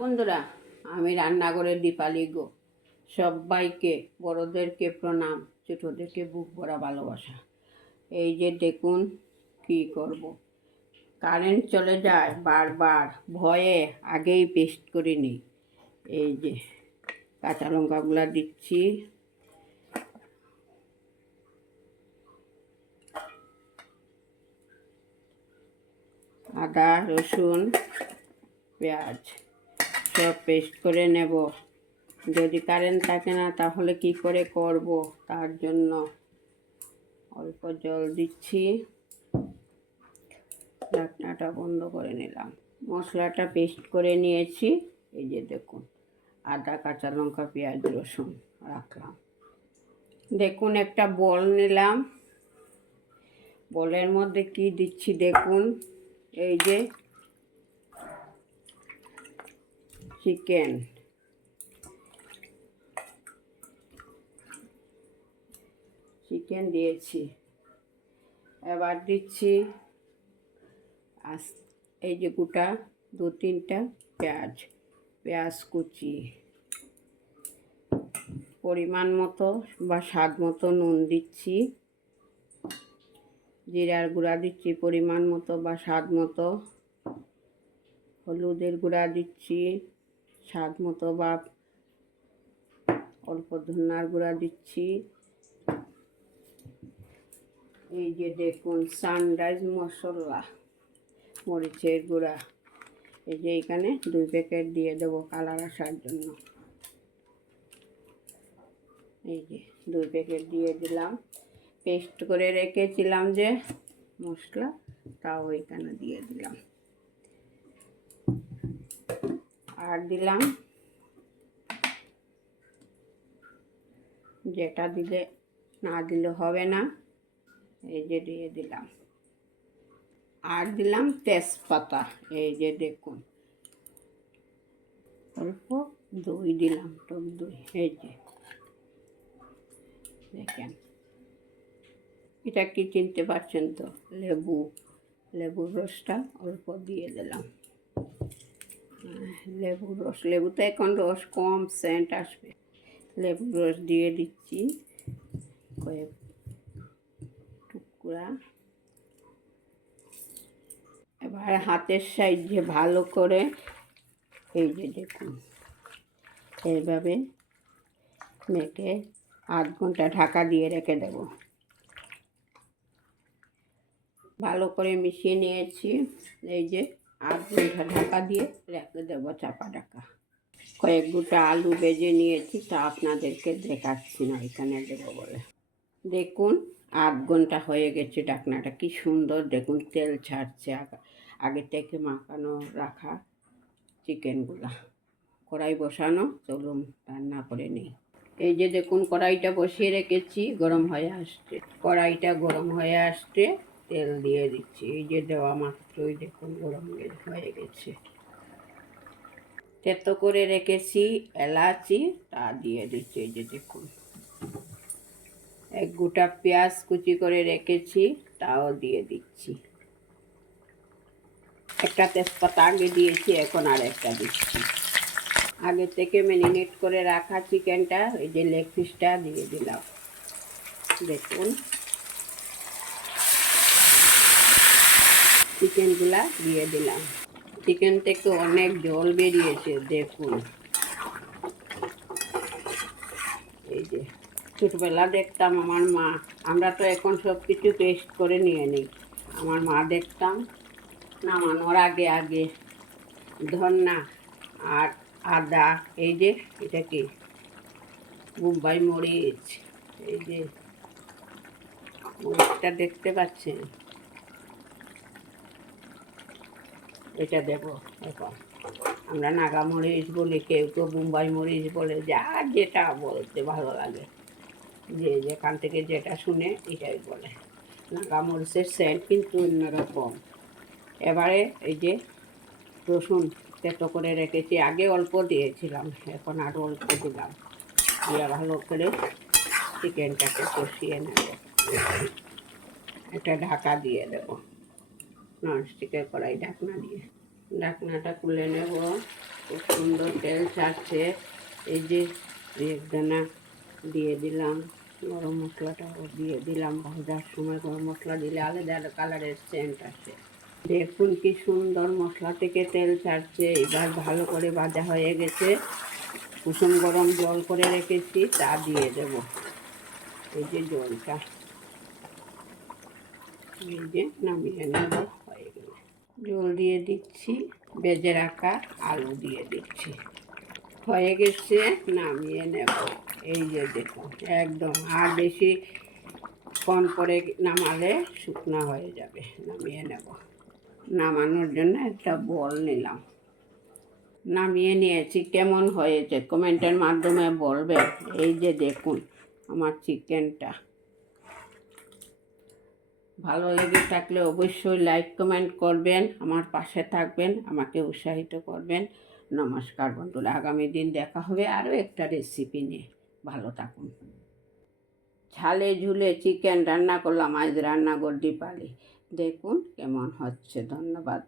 বন্ধুরা, আমি রান্নাঘরে দীপালি গো। সবাইকে, বড়োদেরকে প্রণাম, ছোটোদেরকে বুক ভরা ভালোবাসা। এই যে দেখুন কি করব, কারেন্ট চলে যায় বারবার, ভয়ে আগেই পেস্ট করে নিই। এই যে কাঁচা লঙ্কাগুলো দিচ্ছি, আদা রসুন পেঁয়াজ সব পেস্ট করে নেব। যদি কারেন্ট থাকে না তাহলে কি করে করব, তার জন্য অল্প জল দিচ্ছি, ঢাকনাটা বন্ধ করে নিলাম। মশলাটা পেস্ট করে নিয়েছি। এই যে দেখুন, আদা কাঁচা লঙ্কা পেঁয়াজ রসুন রাখলাম। দেখুন একটা বল নিলাম, বলের মধ্যে কি দিচ্ছি দেখুন। এই যে চিকেন দিয়েছি। এবার দিচ্ছি এই যে গোটা 2-3টা পেঁয়াজ কুচি, পরিমাণ মতো বা স্বাদ মতো নুন দিচ্ছি, জিরার গুঁড়া দিচ্ছি পরিমাণ মতো বা স্বাদ মতো, হলুদের গুঁড়া দিচ্ছি স্বাদ মতো বা অল্প, ধনিয়ার গুঁড়া দিচ্ছি। এই যে দেখুন সানরাইজ মশলা, মরিচের গুঁড়া, এই যে এখানে 2 প্যাকেট দিয়ে দেবো কালার আসার জন্য। এই যে 2 প্যাকেট দিয়ে দিলাম। পেস্ট করে রেখেছিলাম যে মশলা, তাও এখানে দিয়ে দিলাম। আর দিলাম যেটা দিলে না দিলে হবে না, এই যে দিয়ে দিলাম। আর দিলাম তেজপাতা, এই যে দেখুন অল্প দই দিলাম, টক দই। এই যে দেখেন, এটা কি চিনতে পারছেন তো? লেবুর রসটা অল্প দিয়ে দিলাম। লেবুর রস, লেবুতে এখন রস কম, সেন্ট আসবে। লেবুর রস দিয়ে দিচ্ছি কয়েক টুকরা। এবার হাতের সাহায্যে ভালো করে এই যে দেখুন এইভাবে মেখে 8 ঘন্টা ঢাকা দিয়ে রেখে দেব। ভালো করে মিশিয়ে নিয়েছি। এই যে 8 ঘন্টা ঢাকা দিয়ে রেখে দেব, চাপা ঢাকা। কয়েক গোটা আলু ভেজে নিয়েছি, তা আপনাদেরকে দেখাচ্ছি না, এখানে দেবো বলে। দেখুন 8 ঘন্টা হয়ে গেছে, ঢাকনাটা কি সুন্দর দেখুন তেল ছাড়ছে। আগে থেকে মাখানো রাখা চিকেনগুলা। কড়াই বসানো, চলুন রান্না করে নিই। এই যে দেখুন কড়াইটা বসিয়ে রেখেছি, গরম হয়ে আসছে। কড়াইটা গরম হয়ে আসছে, তেল দিয়ে দিচ্ছি। এই যে দেওয়া মাত্রই দেখুন গরম হয়ে গেছে। তেতো করে রেখেছি এলাচি, তা দিয়ে দিচ্ছি। এই যে দেখুন 1 গোটা পেঁয়াজ কুচি করে রেখেছি, তাও দিয়ে দিচ্ছি। একটা তেজপাতা আগে দিয়েছি, এখন আর একটা দিচ্ছি। আগে থেকে ম্যারিনেট করে রাখা চিকেনটা, এই যে লেগ পিসটা দিয়ে দিলাম। দেখুন চিকেনগুলা দিয়ে দিলাম। চিকেন থেকে অনেক জল বেরিয়েছে দেখুন। এই যে ছোটবেলা দেখতাম আমার মা, আমরা তো এখন সব কিছু পেস্ট করে নিয়ে নিই। আমার মা দেখতাম নামানোর আগে আগে ধনিয়া আর আদা, এই যে এটা কি বোম্বাই মরিচ, এই যে মরিচটা দেখতে পাচ্ছেন, এটা দেব। এখন আমরা নাগা মরিচ বলি, কেউ কেউ বোম্বাই মরিচ বলে, যার যেটা বলতে ভালো লাগে, যে যেখান থেকে যেটা শুনে এটাই বলে। নাগা মরিচের সেন্ট কিন্তু অন্যরকম। এবারে এই যে রসুন তেতো করে রেখেছি, আগে অল্প দিয়েছিলাম, এখন আরও অল্প দিলাম। দিয়ে ভালো করে চিকেনটাকে কষিয়ে নেব। একটা ঢাকা দিয়ে দেবো, ননস্টিকের কড়াই ঢাকনা দিয়ে। ঢাকনাটা খুলে নেব। খুব সুন্দর তেল ছাড়ছে। এই যে এক দানা দিয়ে দিলাম, গরম মশলাটাও দিয়ে দিলাম। ভাজার সময় গরম মশলা দিলে আলাদা আলাদা কালারের সেন্ট আসে। দেখুন কি সুন্দর মশলা থেকে তেল ছাড়ছে। এবার ভালো করে ভাজা হয়ে গেছে। কুসুম গরম জল করে রেখেছি, তা দিয়ে দেব। এই যে জলটা, এই যে নামিয়ে নেব। হয়ে গেল। জল দিয়ে দিচ্ছি, ভেজে রাখা আলু দিয়ে দিচ্ছি। হয়ে গেছে, নামিয়ে নেব। এই যে দেখুন, একদম আর বেশি কম করে নামালে শুকনা হয়ে যাবে। নামিয়ে নেব। নামানোর জন্য একটা বল নিলাম, নামিয়ে নিয়েছি। কেমন হয়েছে কমেন্টের মাধ্যমে বলবেন। এই যে দেখুন আমার চিকেনটা। ভালো লেগে থাকলে অবশ্যই লাইক কমেন্ট করবেন, আমার পাশে থাকবেন, আমাকে উৎসাহিত করবেন। নমস্কার বন্ধুরা, আগামী দিন দেখা হবে আরও একটা রেসিপি নিয়ে। ভালো থাকুন। ঝালে ঝুলে চিকেন রান্না করলাম আজ রান্নাঘর দীপালি। দেখুন কেমন হচ্ছে। ধন্যবাদ।